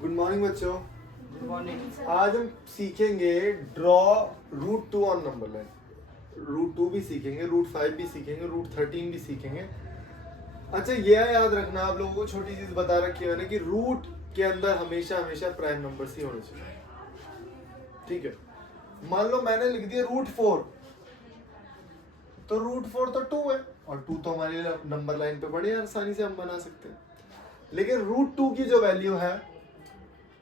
Good morning बच्चों। Good morning. आज हम सीखेंगे draw root 2 on number line. Root 2 भी सीखेंगे, रूट 5 भी सीखेंगे, रूट 13 भी सीखेंगे। अच्छा, ये याद रखना, आप लोगों को छोटी चीज बता रखी है मैंने कि रूट के अंदर हमेशा हमेशा प्राइम नंबर्स ही होने चाहिए। ठीक है, मान लो मैंने लिख दिया रूट 4, तो रूट 4 तो 2 है और 2 तो हमारी नंबर लाइन पे बड़ी आसानी से हम बना सकते हैं। लेकिन रूट 2 की जो वैल्यू है,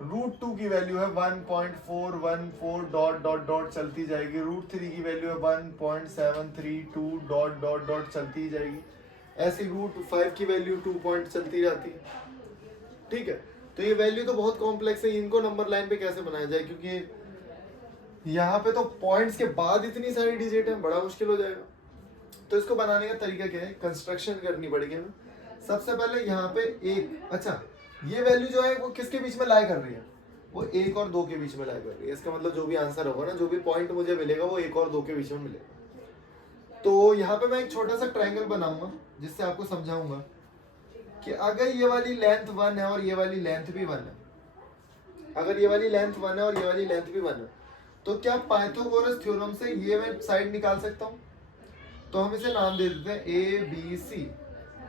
रूट 2 की वैल्यू है 1.414 डॉट डॉट डॉट चलती जाएगी। रूट 3 की वैल्यू है 1.732 डॉट डॉट डॉट चलती जाएगी। ऐसी रूट 5 की वैल्यू 2 पॉइंट चलती जाती है। ठीक है, तो ये वैल्यू तो बहुत कॉम्प्लेक्स है, इनको नंबर लाइन पे कैसे बनाया जाए, क्योंकि यहाँ पे तो पॉइंट्स के बाद इतनी सारी डिजिट है, बड़ा मुश्किल हो जाएगा। तो इसको बनाने का तरीका क्या है, कंस्ट्रक्शन करनी पड़ेगी हमें। सबसे पहले यहाँ पे एक, अच्छा ये वैल्यू जो है वो किसके बीच में लाई कर रही है, वो 1 और 2 के बीच में लाई कर रही है। इसका मतलब जो भी आंसर होगा ना, जो भी पॉइंट मुझे मिलेगा वो 1 और 2 के बीच में मिलेगा। तो यहाँ पे मैं एक छोटा सा ट्रायंगल बनाऊंगा जिससे आपको समझाऊंगा कि अगर ये वाली लेंथ 1 है और ये वाली लेंथ भी 1 है, अगर ये वाली लेंथ 1 है और ये वाली लेंथ भी 1 है, तो क्या पाइथागोरस थ्योरम से ये मैं साइड निकाल सकता हूँ? तो हम इसे नाम दे देते हैं ए बी सी।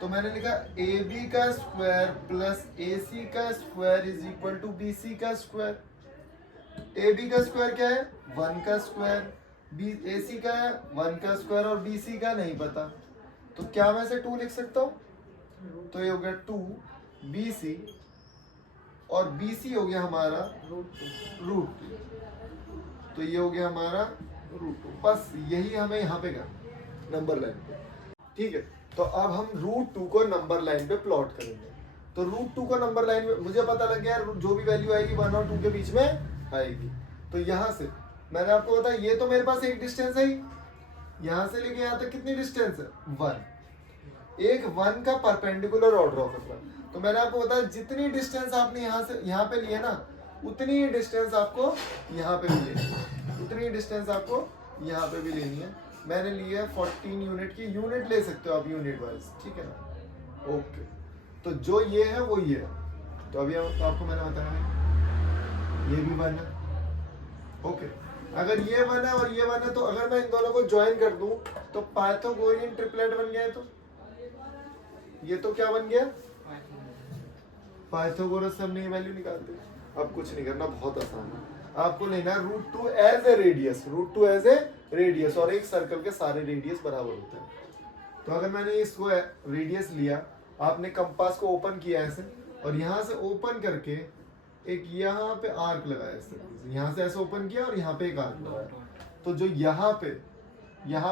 तो मैंने लिखा ए बी का स्क्वायर प्लस ए सी का square is equal to B C का स्क्वायर। ए बी का स्क्वायर क्या है, 1 का स्क्वायर, बी ए सी का है 1 का स्क्वायर और बी सी का नहीं पता, तो क्या मैं इसे 2 लिख सकता हूँ? तो ये हो गया 2 बी सी और बी सी हो गया हमारा रूट 2, तो ये हो गया हमारा रूट 2। बस यही हमें यहाँ पे करना नंबर लाइन पे। ठीक है, तो अब हम रूट 2 को नंबर लाइन पे प्लॉट करेंगे। तो रूट 2 को नंबर लाइन में मुझे पता लग गया जो भी वैल्यू आएगी 1 और 2 के बीच में आएगी। तो यहाँ से मैंने आपको बताया ये तो मेरे पास एक डिस्टेंस है ही, यहाँ से लेके यहाँ तक कितनी डिस्टेंस है, 1। एक 1 का परपेंडिकुलर और ड्रॉ करना है। तो मैंने आपको बताया जितनी डिस्टेंस आपने यहाँ से यहाँ पे लिए ना, उतनी ही डिस्टेंस आपको यहाँ पे भी लेनी है, उतनी डिस्टेंस आपको यहाँ पे भी लेनी है। मैंने लिया 14 यूनिट की, यूनिट ले सकते हो आप यूनिट वाइज, ठीक है ना। ओके, तो जो ये है वो ये है। तो अभी आपको मैंने बताया ये भी 1 है। ओके, अगर ये 1 है और ये 1 है, तो अगर मैं इन दोनों को ज्वाइन कर दूं तो पाइथागोरियन ट्रिपलेट बन गया है। तो ये तो क्या बन गया, पाइथागोरस से हमने ये वैल्यू निकाल दी। अब कुछ नहीं करना, बहुत आसान है। आपको लेना है root 2 as a radius, root 2 as a radius, और एक सर्कल के सारे रेडियस बराबर होते हैं। तो अगर मैंने इसको रेडियस लिया, आपने कंपास को ओपन किया ऐसे, और यहाँ से ओपन करके एक यहाँ पे आर्क लगाया इस तरीके से, यहाँ से ऐसे ओपन किया और यहाँ पे एक आर्क लगाया, तो जो यहाँ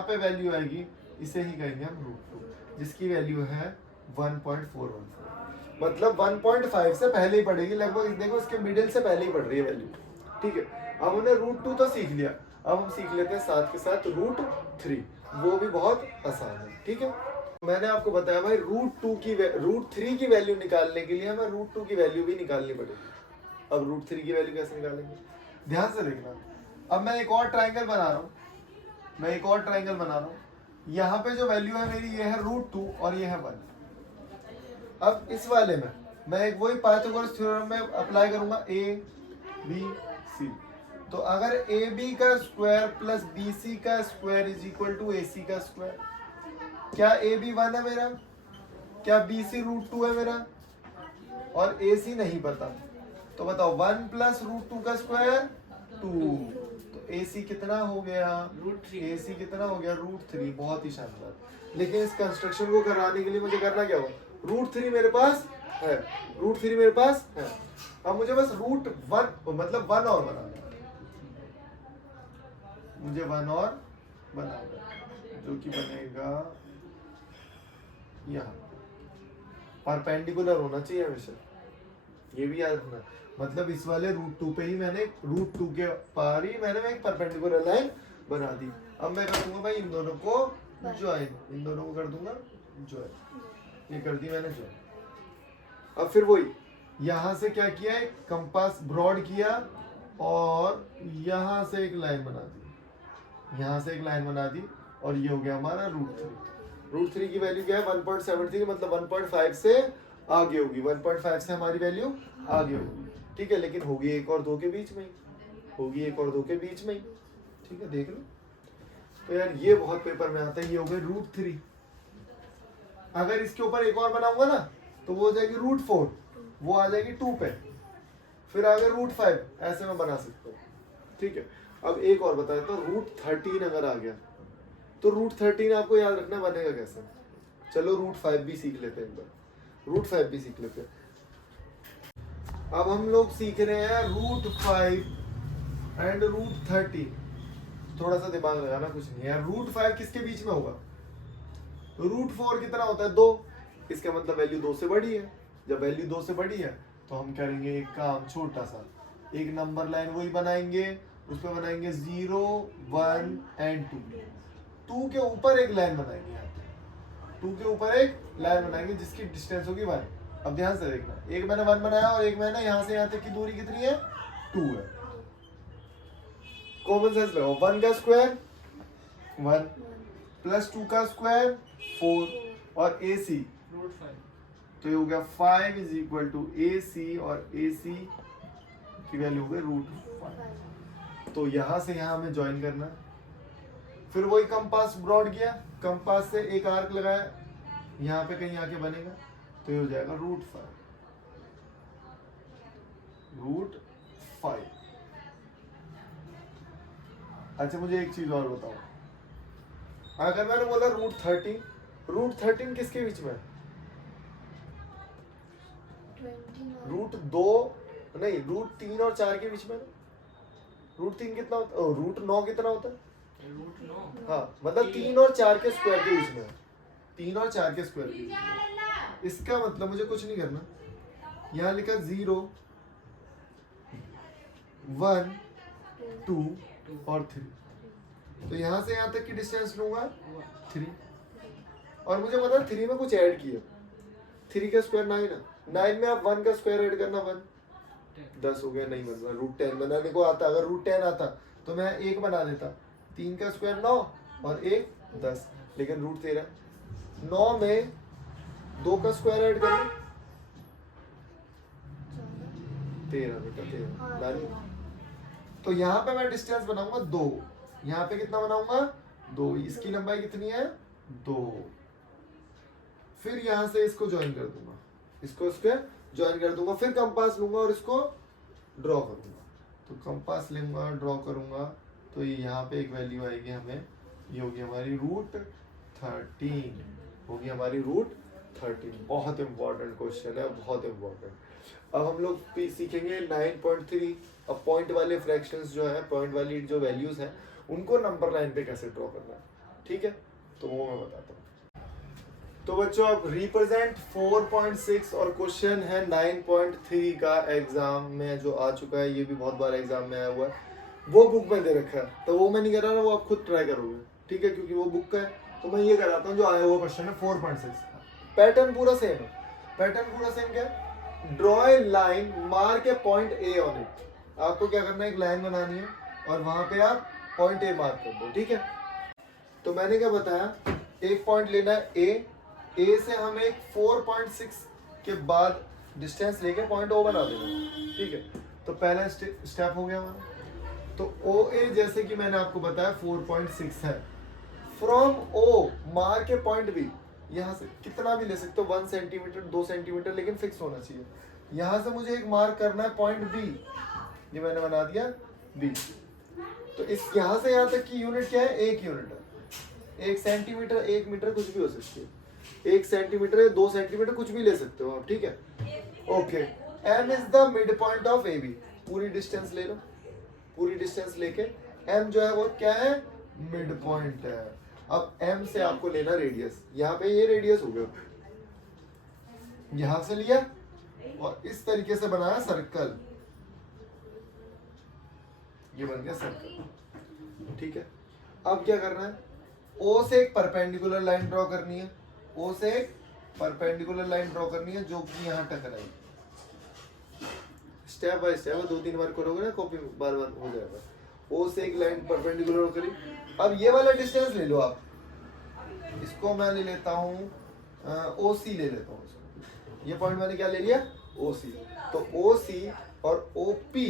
पे वैल्यू आएगी इसे ही कहेंगे हम रूट 2, जिसकी वैल्यू है 1.414। मतलब 1.5 से पहले ही पड़ेगी लगभग, देखो इसके मिडिल से पहले ही पड़ रही है वैल्यू। ठीक है, अब हमने रूट 2 तो सीख लिया, अब हम सीख लेते हैं साथ के साथ रूट 3, वो भी बहुत आसान है। ठीक है, मैंने आपको बताया भाई रूट 3 की वैल्यू निकालने के लिए हमें रूट 2 की वैल्यू भी निकालनी पड़ेगी। अब रूट 3 की वैल्यू कैसे निकालेंगे, ध्यान से देखना। अब मैं एक और ट्राइंगल बना रहा हूँ, यहाँ पे जो वैल्यू है मेरी ये है रूट 2 और ये है 1। अब इस वाले में मैं एक वही पाइथागोरस थ्योरम में अप्लाई करूंगा, ए बी सी। तो अगर ए बी का स्क्वायर प्लस बी सी का square is equal to A C का स्क्वायर, क्या ए बी 1 है मेरा, क्या बी सी रूट 2 है मेरा, और ए सी नहीं पता, तो बताओ 1 प्लस रूट 2 का स्क्वायर 2, तो ए सी कितना हो गया, रूट 3। ए सी कितना हो गया, रूट 3। बहुत ही शानदार। लेकिन इस कंस्ट्रक्शन को कराने के लिए मुझे करना क्या होगा, रूट 3 मेरे पास है, अब मुझे बस रूट 1 मतलब 1 और बनाना है, मुझे 1 और बनाना है, जो कि बनेगा यहाँ परपेंडिकुलर होना चाहिए हमेशा, ये भी याद रखना। मतलब इस वाले रूट 2 पे ही मैंने रूट 2 के पार ही मैंने एक परपेंडिकुलर लाइन बना दी। अब मैं कर दूंगा भाई इन दोनों को ज्वाइन, इन दोनों को कर दूंगा ज्वाइन, ये कर दी मैंने ज्वाइन। अब फिर वही यहाँ से क्या किया है, कंपास ब्रॉड किया और यहाँ से एक लाइन बना दी, यहाँ से एक लाइन बना दी, और ये हो गया हमारा रूट 3। रूट 3 की वैल्यू क्या है 1.73, मतलब 1.5 से आगे होगी, 1.5 से हमारी वैल्यू आगे होगी। ठीक है, लेकिन होगी 1 और 2 के बीच में ही, होगी 1 और 2 के बीच में ही, ठीक है, देख लो। तो यार ये बहुत पेपर में आता है, ये हो गए √3। अगर इसके ऊपर एक और बनाऊंगा ना तो वो हो जाएगी √4, वो आ जाएगी 2 पे, फिर अगर √5 ऐसे में बना सकते हो, ठीक है। अब एक और बता देता हूँ, √13 अगर आ गया तो √13 आपको याद रखना बनेगा कैसे। चलो √5 भी सीख लेते हैं, एक बार √5 भी सीख लेते हैं। अब हम लोग सीख रहे हैं √5 एंड √13। थोड़ा सा दिमाग लगाना, कुछ नहीं है। √5 किसके बीच में होगा? √4 कितना होता है? 2। इसका मतलब वैल्यू 2 से बड़ी है। जब वैल्यू 2 से बड़ी है तो हम करेंगे एक काम छोटा सा, एक नंबर लाइन वही बनाएंगे, उस पर बनाएंगे 0, 1 एंड 2। 2 के ऊपर एक लाइन बनाएंगे, यहाँ पे 2 के ऊपर एक लाइन बनाएंगे जिसकी डिस्टेंस होगी 1। अब ध्यान से देखना, एक मैंने 1 बनाया और एक मैंने यहाँ से यहाँ तक की दूरी कितनी है? 2 है। कॉमन सेंस लगाओ, 1 का स्क्वायर 1 प्लस 2 का स्क्वायर 4 और AC √5 तो ये हो गया 5 इज इक्वल टू AC, और AC की वैल्यू हो गई √5। तो यहां से यहां हमें ज्वाइन करना है। फिर वही कंपास ब्रॉड किया, कंपास से एक आर्क लगाया, यहाँ पे कहीं आके बनेगा, तो ये हो जाएगा √5। अच्छा मुझे एक चीज और बताओ, अगर मैंने बोला √13 किसके बीच में है? √2 नहीं, √3 और 4 के बीच में। √3 कितना होता है? √9 कितना होता है? √9 हाँ, मतलब 3 और 4 के स्क्वायर के बीच में है। 3 और 4 के स्क्वायर के बीच में। इसका मतलब मुझे कुछ नहीं करना, यहाँ लिखा 0, 1, 2 और 3। तो यहाँ से यहाँ तक की डिस्टेंस लूंगा 3, और मुझे पता है 3 में कुछ ऐड किया। 3 का स्क्वायर 9 है, 9 में आप 1 का स्क्वायर ऐड करना, 1 10 हो गया। नहीं बन रहा, √10 बनाने को आता। अगर √10 आता तो मैं 1 बना देता। 3 का स्क्वायर 9 और 1 10, लेकिन √13 9 में 2 का स्क्वायर ऐड करें 13 बेटा, 13। तो यहाँ पे मैं डिस्टेंस बनाऊंगा 2, यहाँ पे कितना बनाऊंगा 2, इसकी लंबाई कितनी है 2। फिर यहाँ से इसको ज्वाइन कर दूंगा, इसको ज्वाइन कर दूंगा, फिर कंपास लूंगा और इसको ड्रॉ करूंगा। तो कंपास लूंगा, ड्रॉ करूंगा, तो ये यहाँ पे एक वैल्यू आएगी हमें, ये होगी हमारी √13, होगी हमारी √13। बहुत इंपॉर्टेंट क्वेश्चन है, बहुत इंपॉर्टेंट। अब हम लोग सीखेंगे 9.3। अब पॉइंट वाले फ्रैक्शंस जो है, पॉइंट वाली जो वैल्यूज हैं, उनको नंबर लाइन पे कैसे ड्रॉ करना है, ठीक है, तो वो मैं बताता हूँ। तो बच्चों अब रिप्रेजेंट 4.6 और क्वेश्चन है 9.3 का एग्जाम में जो आ चुका है, ये भी बहुत बार एग्जाम में आया हुआ है, वो बुक में दे रखा है, तो वो मैं नहीं कर रहा, वो आप खुद ट्राई करोगे, ठीक है, क्योंकि वो बुक का है। तो मैं ये कराता हूँ जो आया हुआ क्वेश्चन है 4.6। पैटर्न पूरा सेम है, पैटर्न पूरा सेम क्या है? Draw a line, mark A point A on it. आपको क्या करना है, एक लाइन बनानी है और वहां पे आप पॉइंट ए मार्क कर दो, ठीक है। तो मैंने क्या बताया, एक पॉइंट लेना है ए से हम एक 4.6 के बाद डिस्टेंस लेके पॉइंट ओ बना देंगे, ठीक है। तो पहला स्टेप हो गया हमारा। तो ओ ए जैसे कि मैंने आपको बताया 4.6 है। From O mark A point B, यहाँ से कितना भी ले सकते हो, 1 सेंटीमीटर 2 सेंटीमीटर, लेकिन फिक्स होना चाहिए। यहाँ से मुझे एक मार्क करना है पॉइंट बी, ये मैंने बना दिया बी। तो इस यहाँ से यहाँ तक की यूनिट क्या है, 1 यूनिट है। 1 सेंटीमीटर 1 मीटर कुछ भी हो सकती है, 1 सेंटीमीटर या 2 सेंटीमीटर कुछ भी ले सकते हो आप, ठीक है। Okay, M is the mid point of A B. पूरी डिस्टेंस ले लो, पूरी डिस्टेंस लेके एम जो है वो क्या है, मिड पॉइंट है। अब एम से आपको लेना रेडियस, यहाँ पे ये रेडियस हो गया, यहां से लिया और इस तरीके से बनाया सर्कल, ये बन गया सर्कल, ठीक है। अब क्या करना है, ओ से एक परपेंडिकुलर लाइन ड्रॉ करनी है, ओ से एक परपेंडिकुलर लाइन ड्रॉ करनी है जो कि यहाँ टकराई। स्टेप बाय स्टेप 2-3 बार करोगे ना, कॉपी बार बार हो जाएगा। ओ से एक लाइन परपेंडिकुलर करी। अब ये वाला डिस्टेंस ले लो आप, इसको मैं ले लेता हूँ OC ले लेता हूँ इसको। ये पॉइंट मैंने क्या ले लिया, OC। तो OC और पी,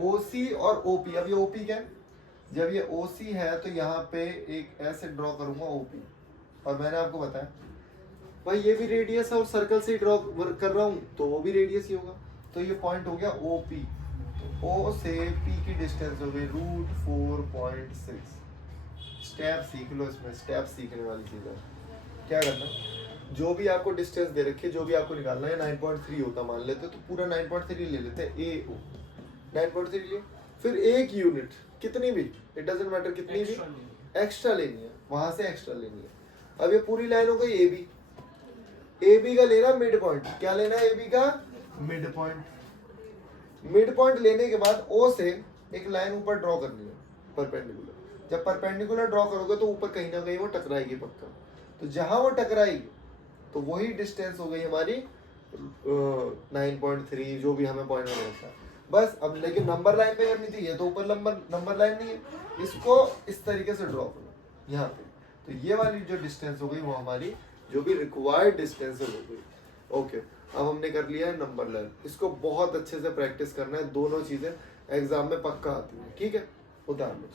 ओ सी और ओ पी। अब ये ओ पी क्या है, जब ये ओ सी है तो यहाँ पे एक ऐसे ड्रॉ करूंगा ओ पी, और मैंने आपको बताया भाई ये भी रेडियस है और सर्कल से ड्रॉ कर रहा हूँ तो वो भी रेडियस ही होगा, तो ये पॉइंट हो गया ओ पी। तो ओ से पी की डिस्टेंस हो गई √4.6। स्टेप सीख लो, इसमें स्टेप सीखने वाली चीज़ है। क्या करना, जो भी आपको डिस्टेंस दे रखी है, जो भी आपको निकालना है, 9.3 होता मान लेते तो पूरा 9.3 ले लेते हैं, ए ओ 9.3 लिए, फिर एक यूनिट कितनी भी, इट डजेंट मैटर कितनी भी Extra नहीं। एक्स्ट्रा लेनी है, वहां से एक्स्ट्रा लेनी है। अब ये पूरी लाइन हो गई ए बी, ए बी का लेना मिड पॉइंट, क्या लेना है ए बी का मिड पॉइंट। मिड पॉइंट लेने के बाद ओ से एक लाइन ऊपर ड्रॉ करनी है परपेंडिकुलर। जब परपेंडिकुलर ड्रॉ करोगे तो ऊपर कहीं ना कहीं वो टकराएगी पक्का, तो जहां वो टकराएगी तो वही डिस्टेंस हो गई हमारी 9.3, जो भी हमें पॉइंट मिलता है बस। अब लेकिन नंबर लाइन पे करनी थी, ये तो ऊपर नंबर लाइन नहीं है, इसको इस तरीके से ड्रॉ करो यहाँ पे, तो ये वाली जो डिस्टेंस हो गई वो हमारी जो भी रिक्वायर्ड डिस्टेंस हो गई। ओके, अब हमने कर लिया है नंबर लाइन, इसको बहुत अच्छे से प्रैक्टिस करना है, दोनों चीजें एग्जाम में पक्का आती है, ठीक है, उतार लो।